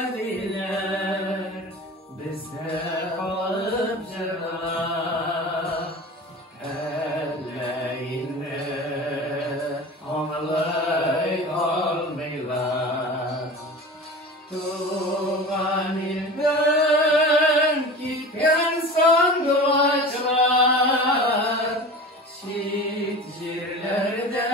Titrediler bize kalıp cırlar elleğinde onlay olmaylar tuğan ilden gitken sandıçlar şit jirlerde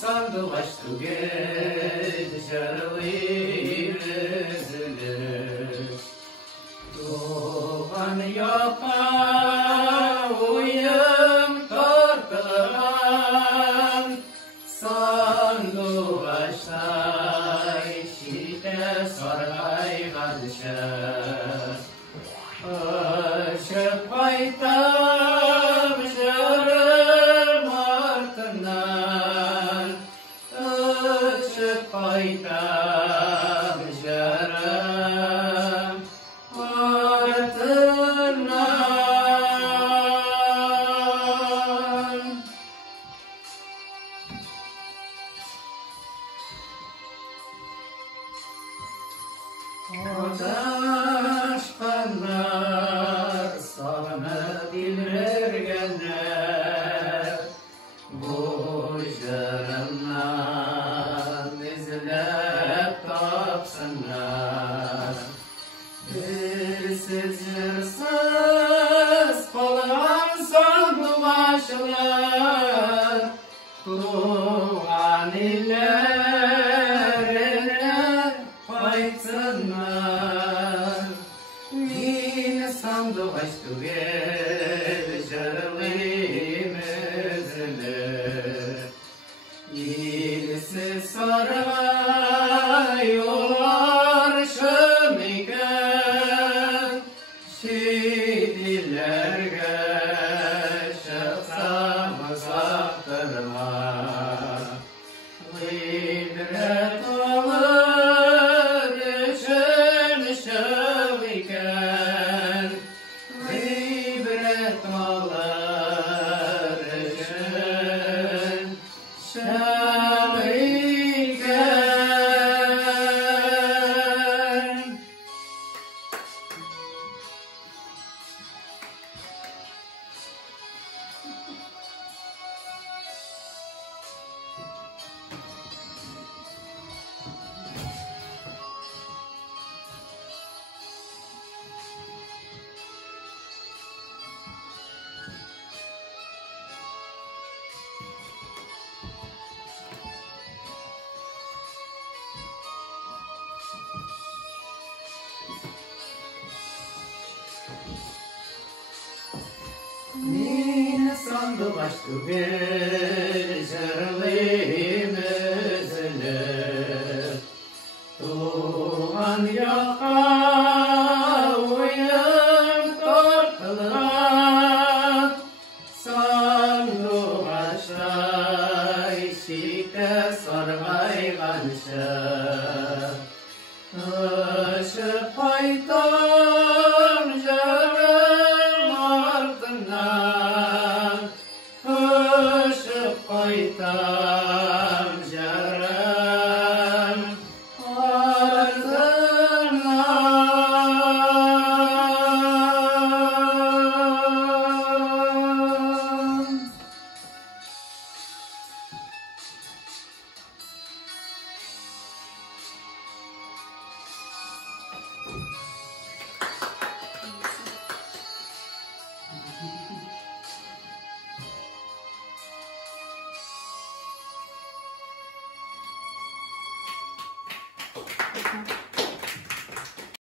sandıvaş tüget şarlıyızdır Doğan yaka uyum torpilan sandıvaşta şite sargay kadışır Aşık paytam şarım artından paytam şarım artından Odaşkanlar sana dil vergenler bu jarımdan izlep tapsınlar Dilsiz jırsız kolan sandıvaşlar Tuğan illerine paytsınlar Yine sandıvaş tügel jarlıyımızdır Yilsiz saray ulaşımıken şidilerge şıksamız aktırma İbret olur için şıviken İbret olur için şıviken Yine sandıvaş tügel jarlıyımızdır Tuğan yaka uyum torpilan sandıvaşta işite sargayganşa Aşık paytam